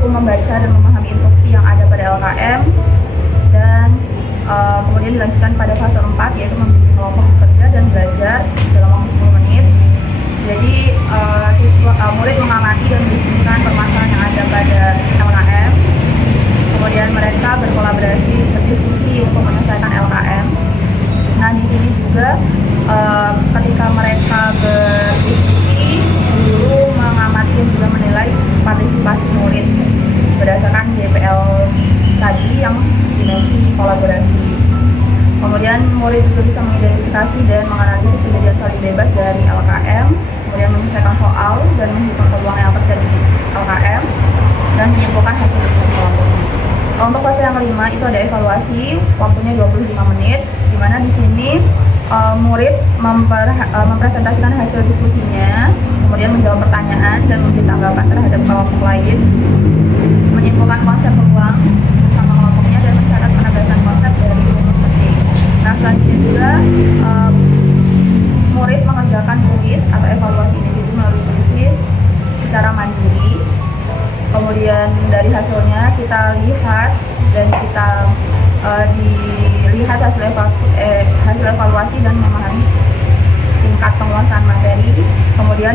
yaitu membaca dan memahami instruksi yang ada pada LKM, dan kemudian dilanjutkan pada fase 4 yaitu membimbing kelompok bekerja dan belajar dalam waktu 10 menit. Jadi murid mengamati dan mendiskusikan permasalahan yang ada pada LKM, kemudian mereka berkolaborasi berdiskusi untuk menyelesaikan LKM. Nah, di sini juga ketika mereka berdiskusi, guru mengamati dan juga menilai partisipasi murid berdasarkan DPL tadi yang dimensi kolaborasi. Kemudian murid juga bisa mengidentifikasi dan menganalisis kejadian saling bebas dari LKM, kemudian menyelesaikan soal dan menghitung peluang yang terjadi di LKM, dan menyimpulkan hasil diskusi kelompoknya. Untuk fase yang kelima itu ada evaluasi, waktunya 25 menit, di mana di sini murid mempresentasikan hasil diskusinya, kemudian menjawab pertanyaan dan memberi tanggapan terhadap kelompok lain, menyimpulkan konsep peluang bersama kelompoknya, dan mencatat penegasan konsep dari rumus penting. Nah, selanjutnya juga murid mengerjakan kuis atau evaluasi individu melalui kuis secara mandiri. Kemudian dari hasilnya kita lihat dan kita dilihat hasil evaluasi dan memahami tingkat penguasaan materi. Kemudian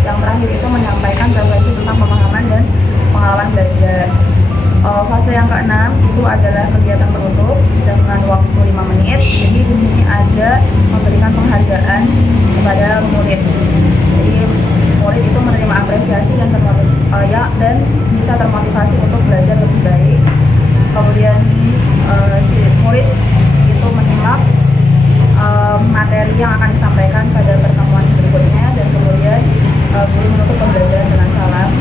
yang terakhir itu menyampaikan referensi tentang pemahaman dan pengalaman belajar. Fase yang keenam itu adalah kegiatan penutup dengan waktu 5 menit. Jadi di sini ada memberikan penghargaan kepada murid. Jadi murid itu menerima apresiasi dan dan bisa termotivasi untuk belajar lebih baik. Kemudian si murid itu menyimak materi yang akan disampaikan pada pertemuan berikutnya, dan kemudian guru menutup pembelajaran dengan salam.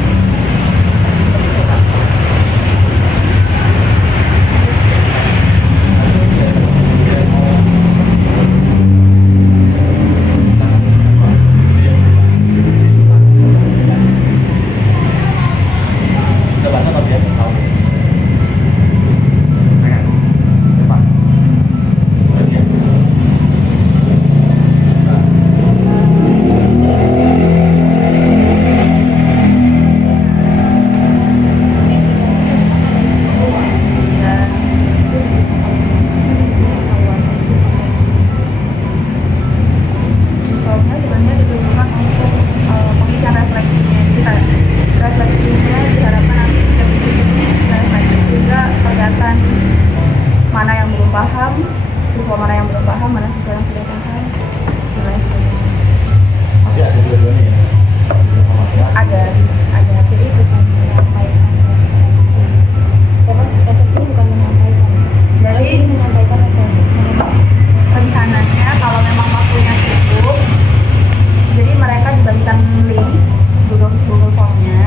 Siswa mana yang belum paham, mana siswa yang sudah paham, dan lain sebagainya. Tapi ada dua-duanya ya? Ada. Jadi bukan menyampaikan. Efeknya bukan menyampaikan. Jadi menyampaikan rencananya kalau memang waktunya cukup, jadi mereka dibagikan link Google Form-nya,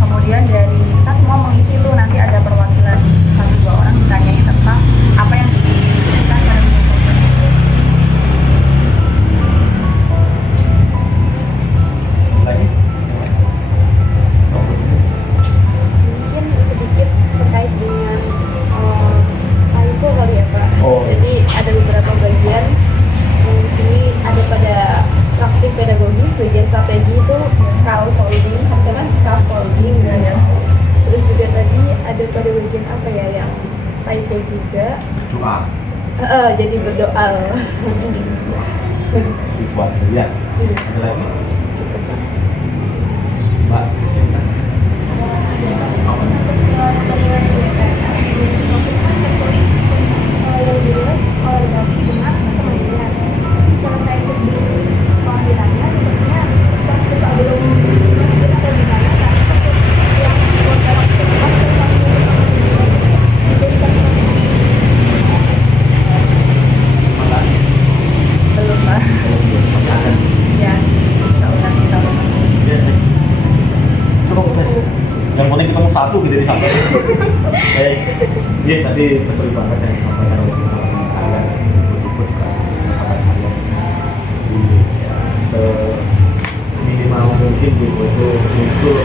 kemudian dari kita semua mengisi tuh, nanti ada perwakilan 1-2 orang ditanyain tentang apa yang diisikan pada Google Form itu. Lagi? Mungkin sedikit terkait dengan IPO kali ya Pak. Jadi ada beberapa bagian yang di sini ada pada praktik pedagogis, bagian strategi itu scaffolding ya. Terus juga tadi ada pada bagian apa ya yang IPO juga. Berdoa. Jadi berdoa. Dibuat serius. Ada lagi? Mbak. Yang penting ketemu satu gitu di sana. Dia tadi betul banget yang disampaikan oleh kalian, ikut ke sahabat saya. Jadi seminimal mungkin itu muncul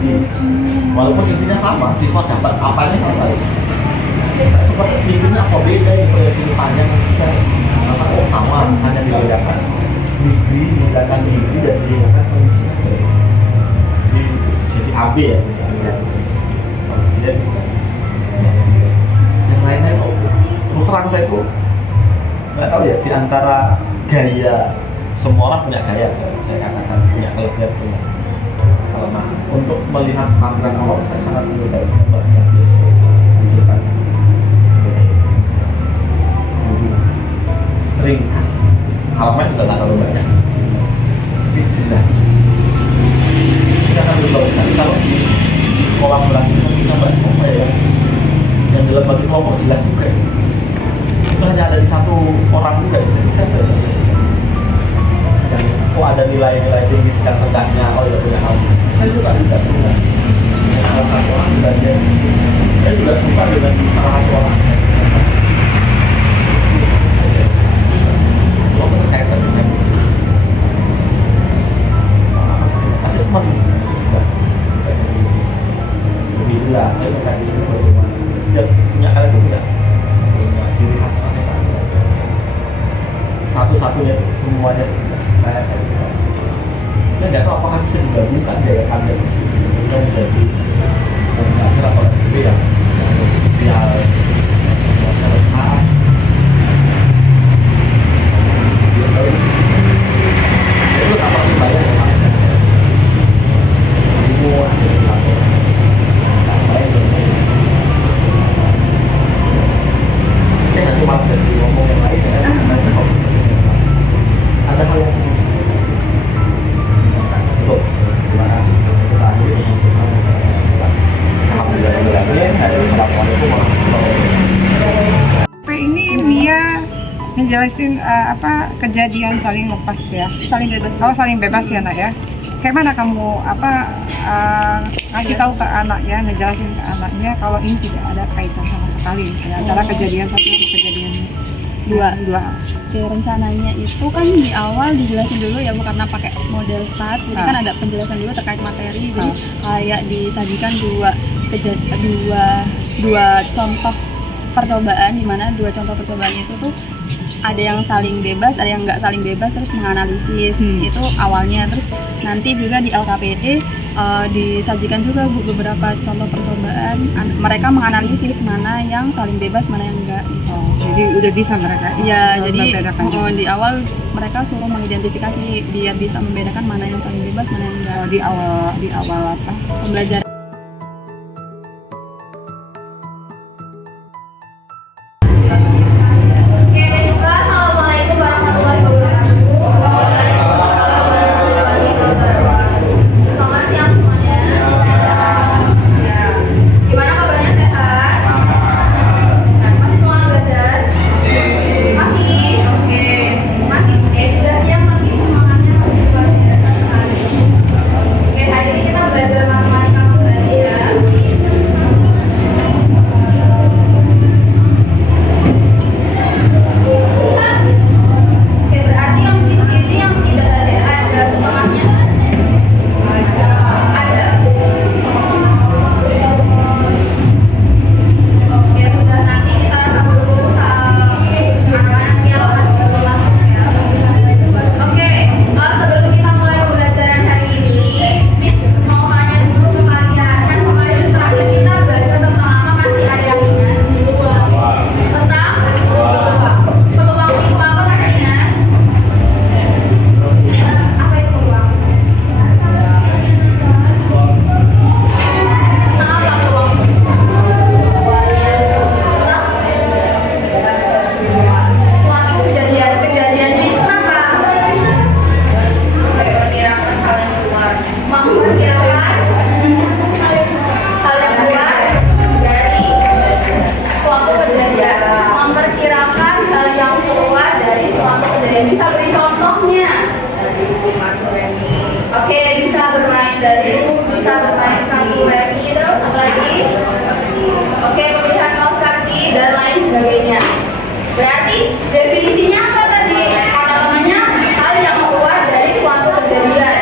komunikasi. Walaupun intinya sama, siswa dapat apanya sama. Saya sempat mikirnya apa beda ini proyek ini panjang kan? Karena oh sama, hanya dibedakan degree, membedakan degree dan membedakan kondisi. Jadi AB ya. Jadi yang lainnya itu terus terang saya itu nggak tahu ya, di antara gaya semua orang punya gaya, saya katakan punya kelebihan, punya kelemahan. Untuk melihat tampilan orang saya sangat menyukai gambarnya tunjukkan ringkas, halaman juga nggak terlalu banyak tapi jelas. Kita akan lebih bagus kalau di kolaborasi kita bahas apa ya yang dalam bagi kelompok jelas juga itu hanya ada di satu orang juga bisa dan oh ada nilai-nilai tinggi sekian rendahnya, oh ya punya kamu saya juga bisa punya salah satu orang belajar. Saya juga suka dengan salah satu orang asesmen lebih jelas. Saya akan di sini bagaimana setiap punya kalian itu punya ciri khas masing-masing. Satu-satunya itu semuanya saya suka. Saya nggak tahu apakah bisa digabungkan dari anda sehingga menjadi menghasil apa itu ya sosial itu apa banyak malah jadi ngomong yang lain ya. Ada hal yang betul. Terima kasih. Assalamualaikum warahmatullahi wabarakatuh. Ini Mia ngejelasin kejadian saling lepas ya, saling bebas. Oh saling bebas ya nak ya. Kayak mana kamu ngasih tahu ke anaknya, ngejelasin ke anaknya kalau ini tidak ada kaitan sama sekali misalnya antara kejadian satu sama kejadian dua. Oke, rencananya itu kan di awal dijelasin dulu ya Bu, karena pakai model start. Jadi kan ada penjelasan dulu terkait materi. Jadi kayak disajikan dua contoh percobaan, di mana dua contoh percobaan itu tuh ada yang saling bebas, ada yang nggak saling bebas, terus menganalisis. Itu awalnya. Terus nanti juga di LKPD disajikan juga Bu beberapa contoh percobaan. Mereka menganalisis mana yang saling bebas, mana yang enggak. Jadi udah bisa mereka. Iya, jadi di di awal mereka suruh mengidentifikasi biar bisa membedakan mana yang saling bebas, mana yang enggak. di awal apa? Pembelajaran. Assalamualaikum warahmatullahi wabarakatuh. Selamat siang semuanya. Gimana kabarnya, sehat? Masih semangat belajar? Masih? Oke. Masih sudah siang tapi semangatnya masih luar biasa sekali. Oke, hari ini kita belajar matematika kembali ya. Oke, berarti yang di sini yang tidak hadir ada setengahnya? Ada. Oke, sudah, nanti kita sambut dulu anak-anaknya masih belum masuk ya. Oke, sebelum kita mulai pembelajaran hari ini, Miss mau tanya dulu ke kalian. Kan kemarin terakhir kita belajar tentang apa, masih ada yang ingat? Tentang peluang itu apa, masih ingat? Apa itu peluang? Tentang apa peluang itu? Suatu kejadiannya itu apa? Memperkirakan hal yang keluar. Memperkirakan hal yang keluar dari suatu kejadian. Memperkirakan hal yang keluar dari suatu kejadian. Bisa beri contohnya. Oke, bisa bermain dadu, bisa bermain kartu remi, terus apa lagi? Oke, pemilihan kaos kaki dan lain sebagainya. Berarti definisinya apa tadi? Apa namanya? Hal yang keluar dari suatu kejadian.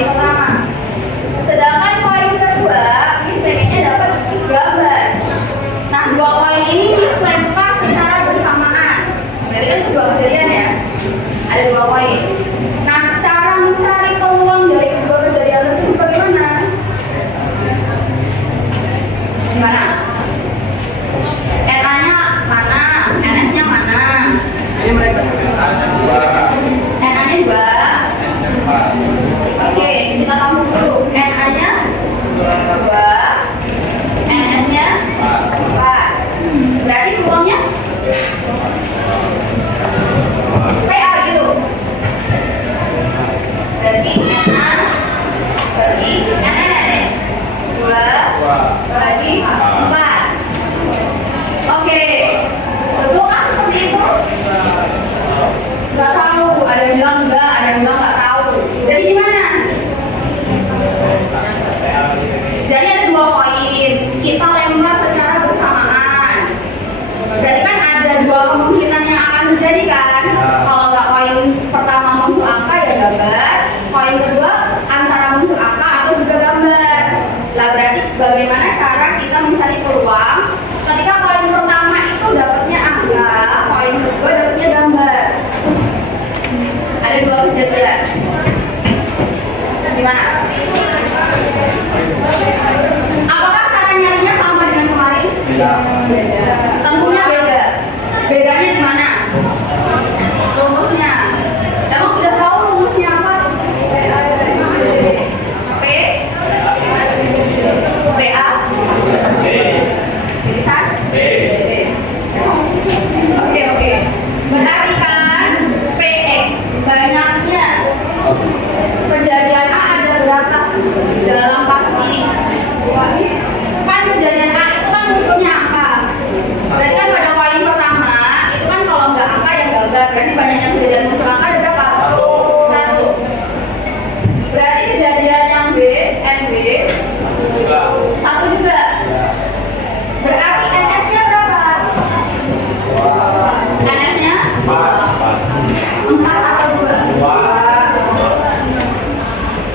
Koin pertama. Sedangkan koin kedua, Miss pengennya dapat gambar. Nah, dua koin ini Miss lempar secara bersamaan. Berarti kan kedua kejadian ya. Ada dua koin. Nah, cara mencari peluang dari kedua kejadian tersebut bagaimana? Gimana? NA-nya mana? NS-nya mana? Ini mereka NA-nya 2. Oke, kita tahu dulu. NA-nya 2, NS-nya 4. Berarti peluangnya PA gitu. Berarti NA bagi NS 2 bagi 4. Oke, betul kan seperti itu? Nggak tahu, ada yang bilang enggak, ada yang bilang nggak tahu. Jadi gimana? Jadi ada dua koin, kita lempar secara bersamaan. Berarti kan ada dua kemungkinan yang akan terjadi kan? Kalau nggak koin pertama muncul angka ya gambar, koin kedua antara muncul angka atau juga gambar. Lah berarti bagaimana cara kita mencari peluang ketika koin pertama itu dapatnya angka, koin kedua dapatnya gambar. Ada dua kejadian. Gimana? Apakah cara nyarinya sama dengan kemarin? beda. Tentunya beda. Bedanya di mana? Rumusnya. Emang sudah tahu rumusnya apa? P PA Tulisan B. Oke. Berarti kan PX banyaknya kejadian A ada berapa dalam kasus ini? Kan kejadian A itu kan munculnya angka. Berarti kan pada koin pertama itu kan kalau nggak angka ya gambar. Berarti banyaknya kejadian muncul angka ada berapa? 1. Berarti kejadian yang B, NB 1 juga. Berarti NS-nya berapa? NS-nya 4 atau 2?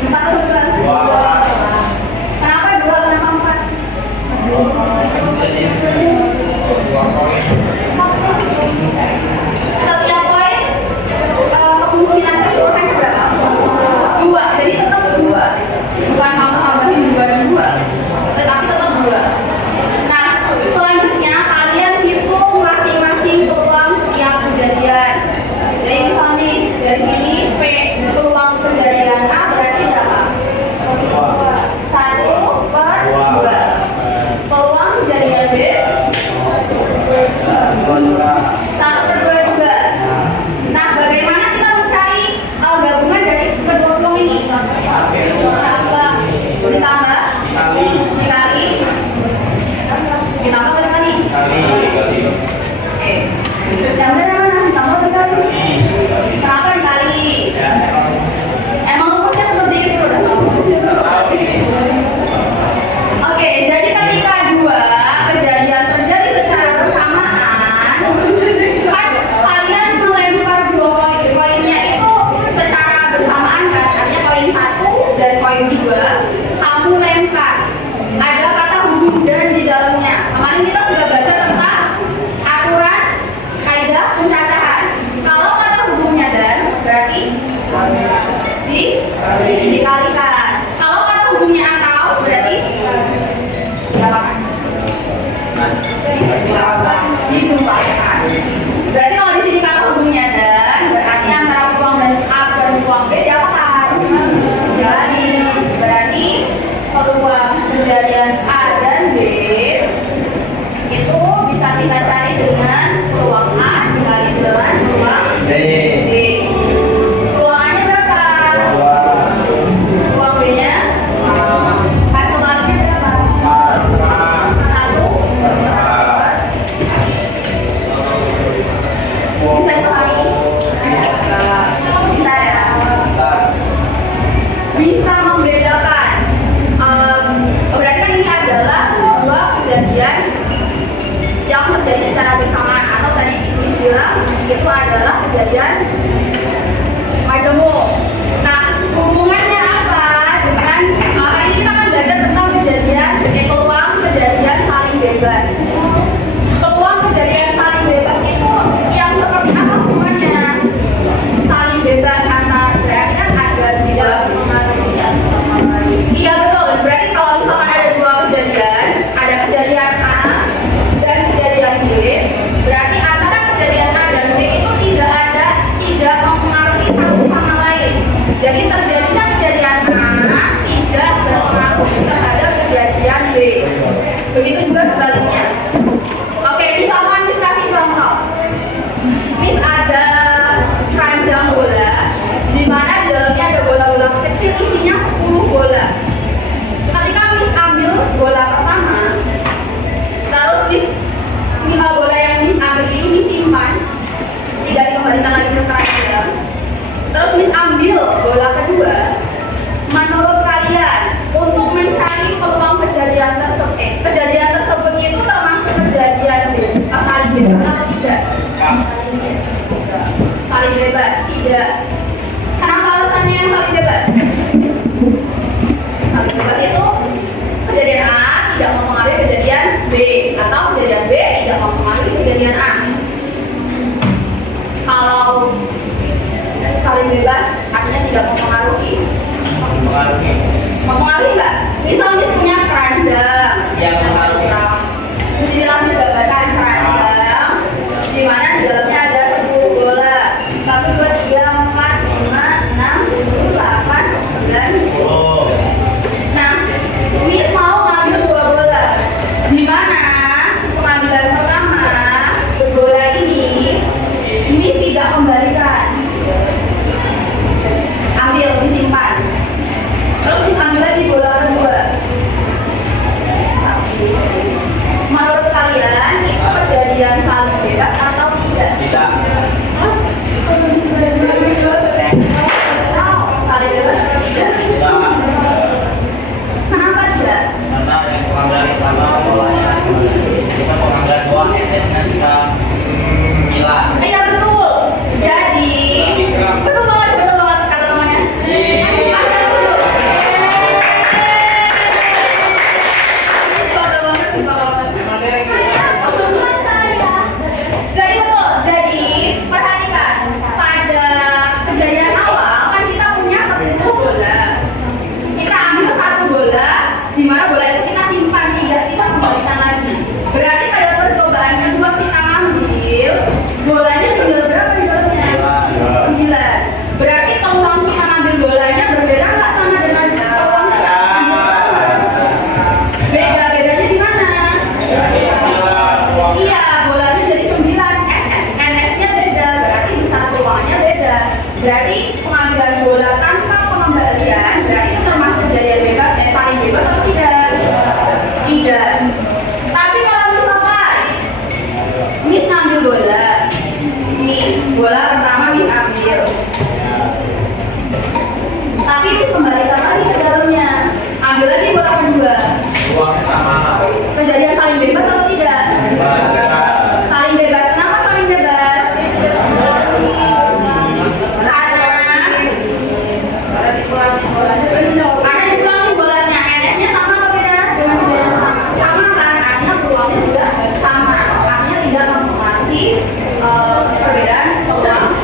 4 atau 2? Kenapa 2? Kenapa 4? Setiap poin kemungkinan keseluruhannya berapa? 2, jadi tetap 2. Bukan kamu tambahin 2 dan 2, tetapi tetap 2. Nah, selanjutnya kalian hitung masing-masing peluang setiap kejadian. Jadi misal nih, dari sini P peluang kejadian A berarti berapa? 1 per 2. Peluang kejadian B 1 per 2 juga. Nah, bagaimana kita mencari gabungan dari kedua peluang ini? Ditambah, dikali, ditambah atau dikali? Oke. Yang benar mana? Ditambah atau dikali? Kenapa dikali? Emang rumusnya seperti itu, udah tahu. Oke, jadi ketika dua kejadian terjadi secara bersamaan, kan kalian melempar dua koinnya itu secara bersamaan kan? Artinya koin 1 dan koin 2 kamu lempar. Ada kata hubung dan di dalamnya. Kemarin kita sudah belajar tentang aturan kaidah pencacahan. Kalau kata hubungnya dan berarti dikalikan. Kalau kata hubungnya atau berarti diapakan? Dijumlahkan. Berarti kalau di sini kata hubungnya dan berarti antara peluang dan A dan peluang B diapakan? Jadi berarti peluang kejadian A dan B itu bisa kita cari dengan peluang A dikali dengan peluang B. Peluang A-nya berapa? Peluang B-nya? Hasil kalinya berapa? 1. Bisa dipahami? Bisa ya? Bisa membedakan. Berarti kan ini adalah dua kejadian yang terjadi secara bersamaan atau tadi Miss bilang itu adalah kejadian majemuk. Nah, hubungannya apa? tidak? Kenapa alasannya saling bebas? Saling bebas itu kejadian A tidak mempengaruhi kejadian B, atau kejadian B tidak mempengaruhi kejadian A. Kalau saling bebas artinya tidak mempengaruhi. Mempengaruhi nggak? Misal Miss punya keranjang. Yang mempengaruhi. Di sini lah Miss gambarkan keranjang, di mana di dalamnya ada 10 bola. 1, 2, 3, 4, 5, 6, 7, 8, 9. Oh. Nah, Miss mau ngambil 2 bola. Di mana pengambilan pertama bola ini Miss tidak kembalikan. Ambil, disimpan. Terus Miss ambil lagi bola kedua. Menurut kalian itu kejadian saling bebas atau tidak? Tidak. Saling bebas atau tidak? Tidak. Kenapa tidak? Karena yang pengambilan pertama bolanya kita pengambilan 2 NS-nya sisa 9. Iya betul. Jadi betul banget kata temannya. Kata betul. Betul banget, betul banget. Jadi betul. Jadi perhatikan pada kejadian awal kan kita punya 10 bola. Kita ambil 1 bola, di mana bola itu kita simpan, tidak kita kembalikan lagi. Berarti pada percobaan kedua kita ngambil bolanya tinggal berapa di dalamnya? 9. Berarti peluang kita ngambil bolanya berbeda nggak sama dengan peluang kita ngambil bola? Beda, bedanya di mana? Iya, bolanya jadi 9, NS-nya beda, berarti bisa peluangnya beda. Berarti pengambilan bola tanpa pengembalian, berarti itu termasuk kejadian bebas, saling bebas atau tidak? Tidak. Tapi kalau misalkan Miss ngambil bola, nih bola pertama Miss ambil, tapi Miss kembalikan lagi ke dalamnya, ambil lagi bola kedua. Uangnya sama. Kejadian saling bebas atau tidak? Saling bebas. Kenapa saling bebas? Karena dipulangi bolanya. NS-nya sama atau beda? Sama kan? Artinya peluangnya juga sama. Artinya tidak mempengaruhi perbedaan peluang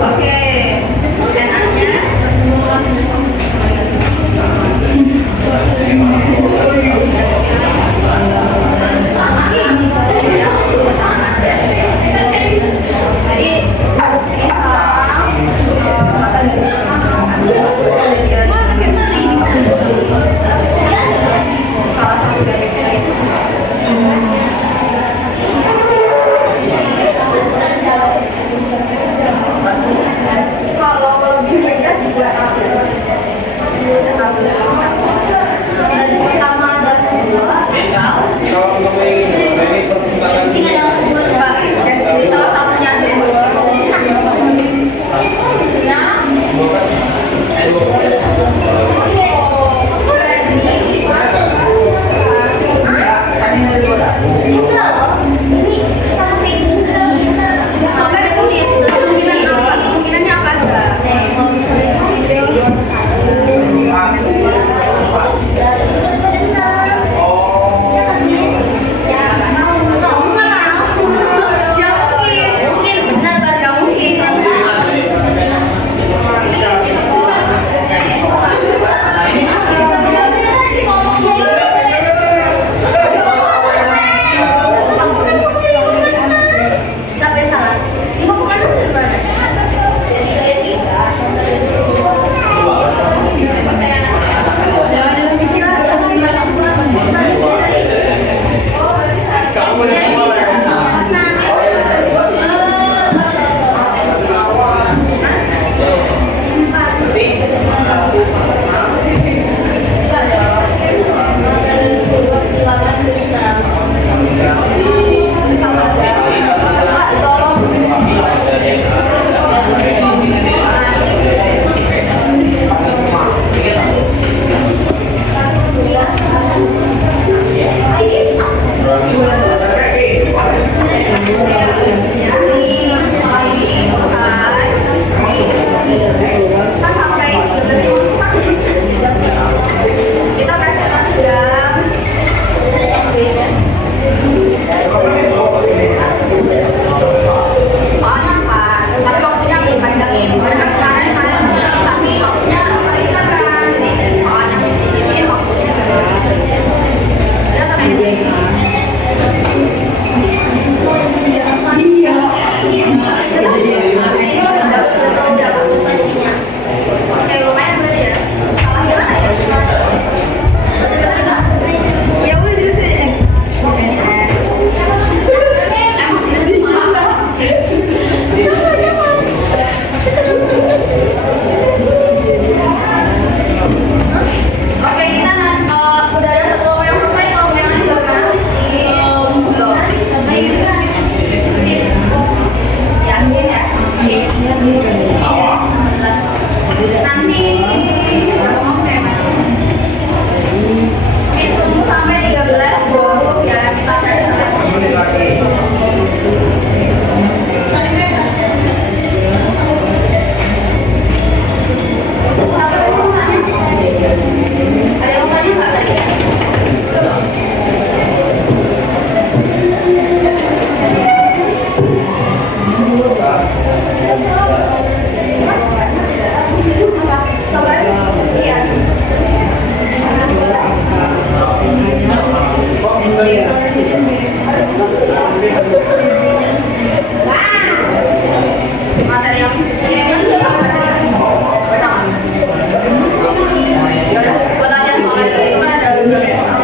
Oke. Materi yang ini kan materi baca nggak? Ya udah, pertanyaan soal itu kan ada beberapa soal.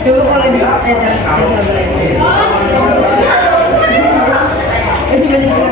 Coba kalau lebih enak, masih banyak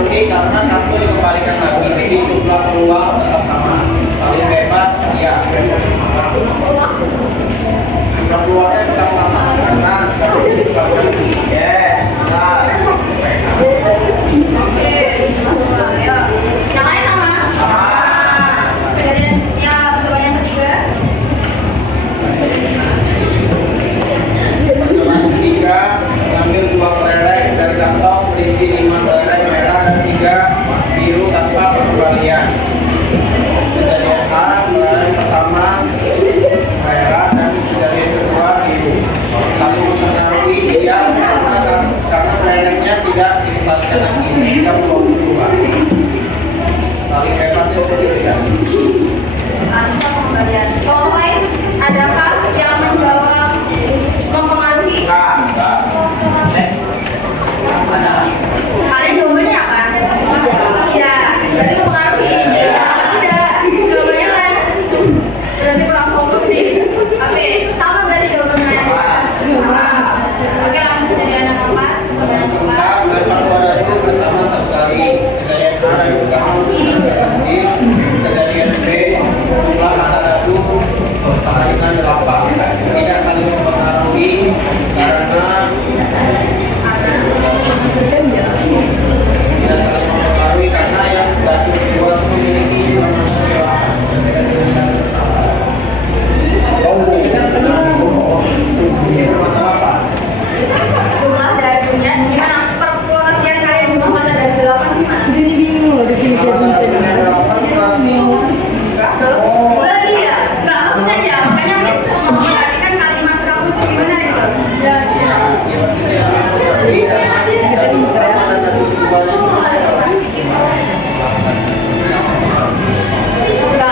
mengarungi karena kartu dikembalikan lagi. Jadi jumlah peluang tetap sama. Saling bebas, ya. Jumlah peluangnya tetap sama karena kartu dikembalikan lagi. Yes. Nah. Oke, ya. Yang lain sama? Sama. Kejadian ya percobaan yang ketiga. Percobaan ketiga, mengambil 2 kelereng dari kantong berisi 5 kelereng merah dan 3 biru tanpa pengembalian. Kejadian A, kelereng pertama merah dan kejadian kedua biru. Saling mempengaruhi dia karena kelerengnya tidak dikembalikan lagi sehingga peluang kedua. Saling bebas itu tidak. Tanpa pengembalian. Kalau lain, adakah yang menjawab mempengaruhi? Enggak. Ada. Kalian jawabannya apa? Iya, berarti mempengaruhi. Apa tidak? Jawabannya kan? Berarti kurang fokus nih. Oke, sama berarti jawabannya. Sama. Oke, langsung kejadian yang keempat. Kejadian yang keempat. Lempar bola itu bersama satu kali. Kejadian A dan berhasil. Kejadian B jumlah mata dadu sama dengan 8. Tidak saling mempengaruhi karena tidak saling mempengaruhi karena yang dadu kedua memiliki nama apa? Jumlah dadunya gimana? Perpuluhan kalian jumlah mata dari 8 gimana? Ini bingung loh definisi Berarti ya? Enggak, maksudnya ya. Makanya memperhatikan kalimat kamu itu gimana gitu. Enggak,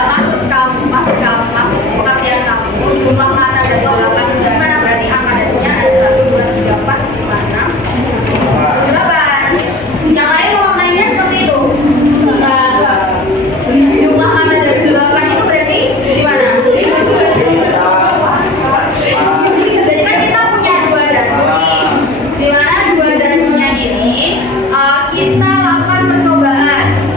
maksud pengertian kamu jumlah mata dari 8 itu gimana? Berarti angka dadunya ada 1, 2, 3, 4, 5, 6, 8. Yang lain memaknainya seperti itu. Jumlah mata dari 8 itu berarti gimana? Jadi kan kita punya 2 dadu nih. Dimana 2 dadunya ini kita lakukan percobaan.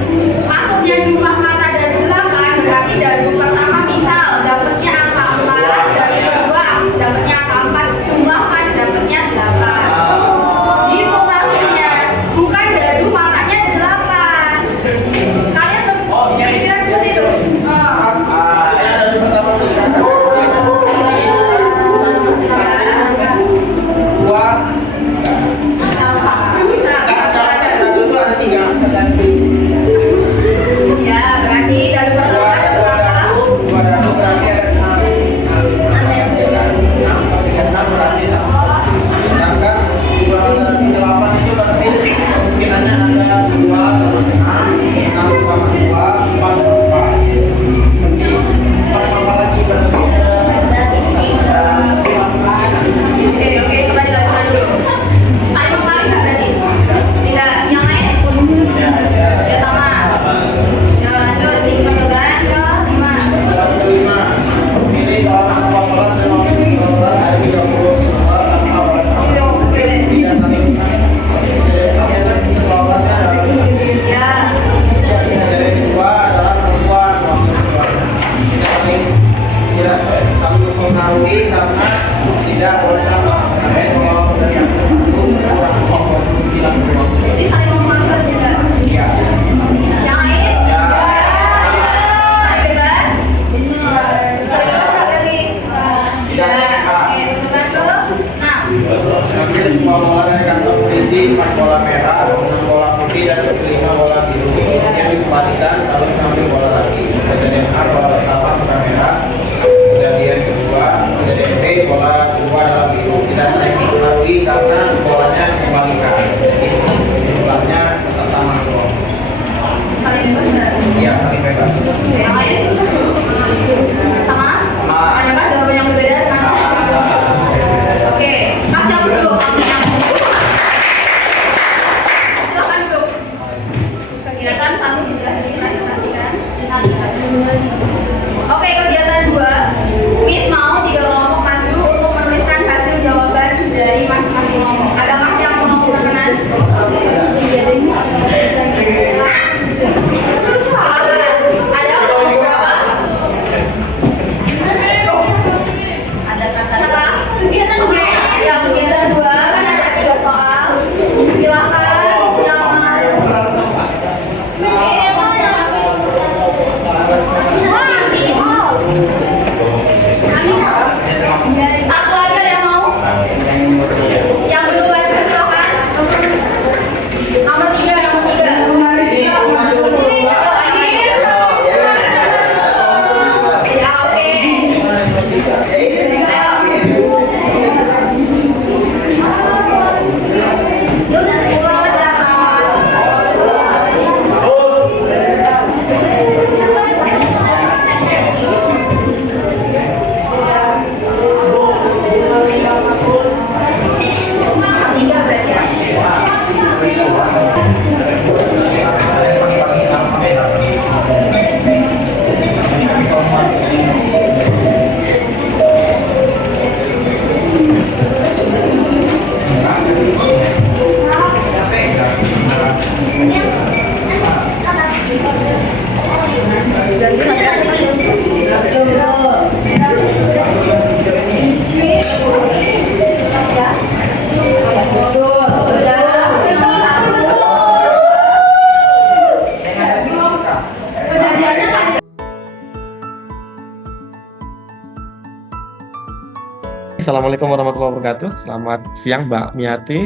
Assalamualaikum warahmatullahi wabarakatuh. Selamat siang Mbak Miati.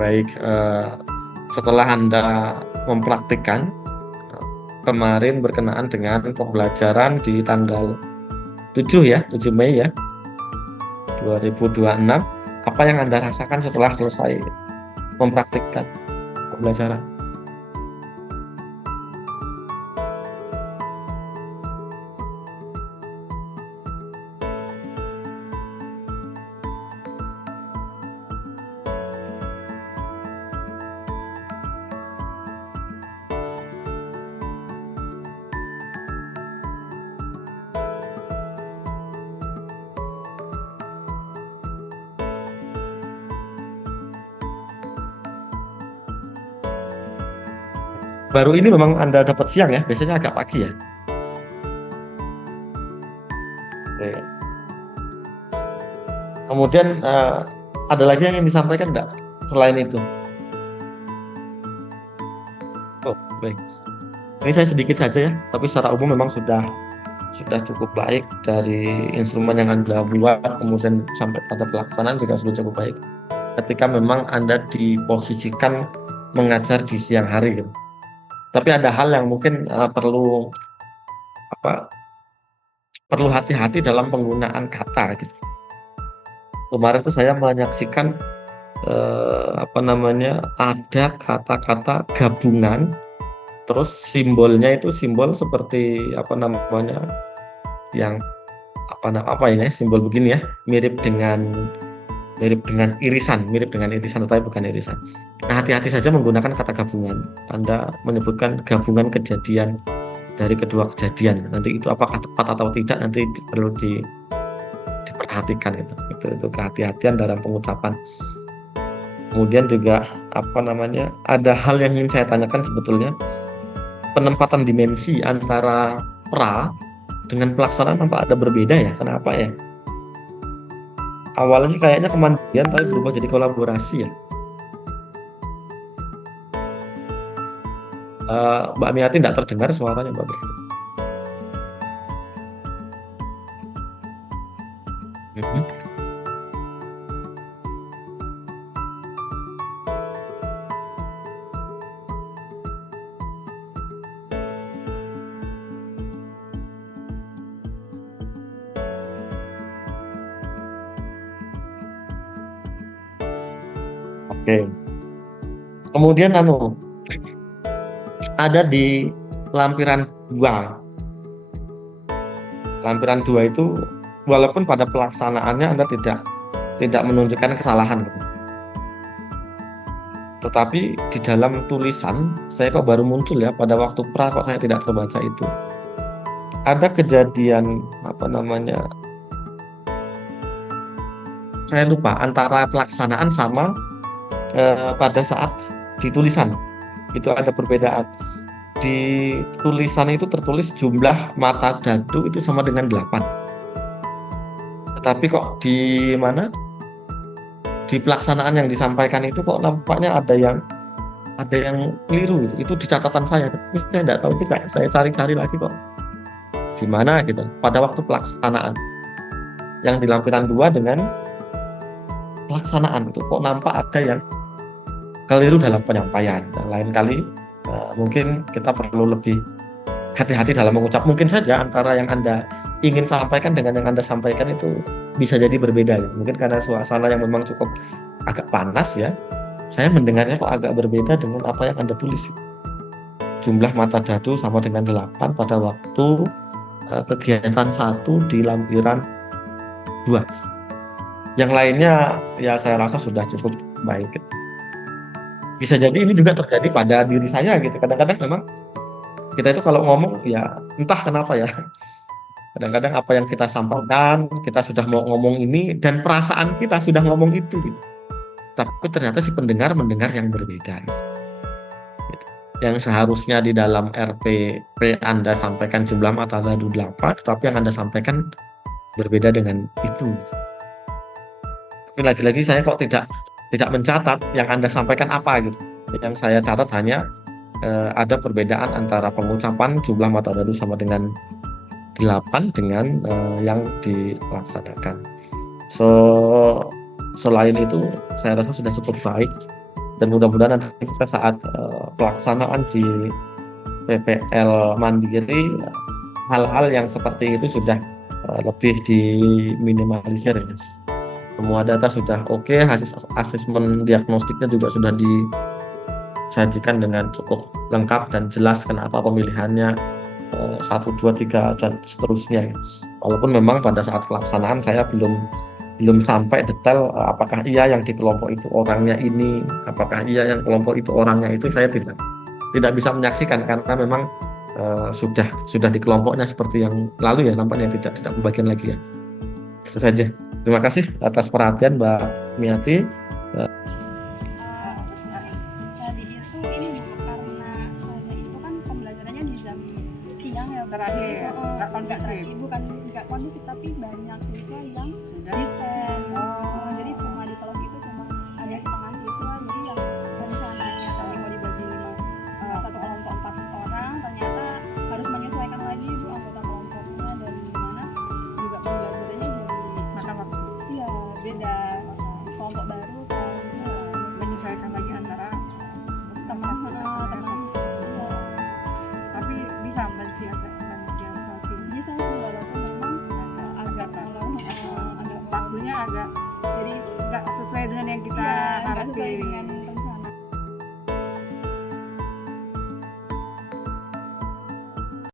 Baik, setelah Anda mempraktikkan kemarin berkenaan dengan pembelajaran di tanggal 7 ya, 7 Mei ya, 2026. Apa yang Anda rasakan setelah selesai mempraktikkan pembelajaran? Baru ini memang Anda dapat siang ya, biasanya agak pagi ya. Oke. Kemudian ada lagi yang ingin disampaikan enggak selain itu? Oh, baik. Ini saya sedikit saja ya, tapi secara umum memang sudah cukup baik dari instrumen yang Anda buat, kemudian sampai pada pelaksanaan juga sudah cukup baik. Ketika memang Anda diposisikan mengajar di siang hari gitu. Tapi ada hal yang mungkin perlu hati-hati dalam penggunaan kata gitu. Kemarin tuh saya menyaksikan ada kata-kata gabungan, terus simbolnya itu simbol seperti yang simbol begini ya, mirip dengan irisan tetapi bukan irisan. Nah, hati-hati saja menggunakan kata gabungan. Anda menyebutkan gabungan kejadian dari kedua kejadian. Nanti itu apakah tepat atau tidak nanti perlu diperhatikan gitu. Itu kehati-hatian dalam pengucapan. Kemudian juga ada hal yang ingin saya tanyakan sebetulnya. Penempatan dimensi antara pra dengan pelaksanaan nampak ada berbeda ya. Kenapa ya? Awalnya kayaknya kemandian tapi berubah jadi kolaborasi ya. Mbak Miati tidak terdengar suaranya Mbak Miati. Oke. Kemudian ada di lampiran 2. Lampiran 2 itu walaupun pada pelaksanaannya Anda tidak menunjukkan kesalahan gitu. Tetapi di dalam tulisan saya kok baru muncul ya, pada waktu pra kok saya tidak terbaca itu. Ada kejadian saya lupa antara pelaksanaan sama pada saat di tulisan itu ada perbedaan. Di tulisan itu tertulis jumlah mata dadu itu sama dengan 8. Tetapi kok di pelaksanaan yang disampaikan itu kok nampaknya ada yang keliru gitu. Itu di catatan saya, tapi saya tidak tahu juga. Saya cari-cari lagi kok gimana gitu pada waktu pelaksanaan yang di lampiran 2 dengan pelaksanaan itu kok nampak ada yang keliru dalam penyampaian. Dan lain kali mungkin kita perlu lebih hati-hati dalam mengucap. Mungkin saja antara yang Anda ingin sampaikan dengan yang Anda sampaikan itu bisa jadi berbeda gitu. Mungkin karena suasana yang memang cukup agak panas ya, saya mendengarnya kok agak berbeda dengan apa yang Anda tulis. Jumlah mata dadu sama dengan 8 pada waktu kegiatan 1 di lampiran 2. Yang lainnya ya saya rasa sudah cukup baik gitu. Bisa jadi ini juga terjadi pada diri saya gitu. Kadang-kadang memang kita itu kalau ngomong ya entah kenapa ya. Kadang-kadang apa yang kita sampaikan, kita sudah mau ngomong ini dan perasaan kita sudah ngomong itu gitu. Tapi ternyata si pendengar mendengar yang berbeda gitu. Yang seharusnya di dalam RPP Anda sampaikan jumlah mata dadu 8, tetapi yang Anda sampaikan berbeda dengan itu. Tapi lagi-lagi saya kok tidak mencatat yang Anda sampaikan apa gitu. Yang saya catat hanya ada perbedaan antara pengucapan jumlah mata dadu sama dengan 8 dengan yang dilaksanakan. Selain itu saya rasa sudah cukup baik, dan mudah-mudahan nanti kita saat pelaksanaan di PPL Mandiri, hal-hal yang seperti itu sudah lebih diminimalisir ya. Semua data sudah oke, hasil asesmen diagnostiknya juga sudah disajikan dengan cukup lengkap dan jelas kenapa pemilihannya 1, 2, 3 dan seterusnya. Walaupun memang pada saat pelaksanaan saya belum sampai detail apakah iya yang di kelompok itu orangnya ini, apakah iya yang kelompok itu orangnya itu, saya tidak bisa menyaksikan karena memang sudah di kelompoknya seperti yang lalu ya, nampaknya tidak membagian lagi ya. Itu saja. Terima kasih atas perhatian Mbak Miati. Tadi itu ini Bu, karena saya itu kan pembelajarannya di jam siang ya Bu. Terakhir, nggak kondusif. Bukan nggak kondusif, tapi banyak siswa yang Sudah. dispen. Jadi cuma di kelas itu cuma ada setengah siswa, jadi yang rencananya tadi mau dibagi satu kelompok 4 orang, ternyata harus menyesuaikan lagi Bu anggota kelompoknya, dan gimana juga pembelajarannya jadi Makan waktu iya beda, kelompok baru kan harus menyesuaikan lagi antara teman-teman. tapi bisa mensiasati Bisa sih, walaupun memang agak waktunya agak jadi nggak sesuai dengan yang kita nggak sesuai harapin. dengan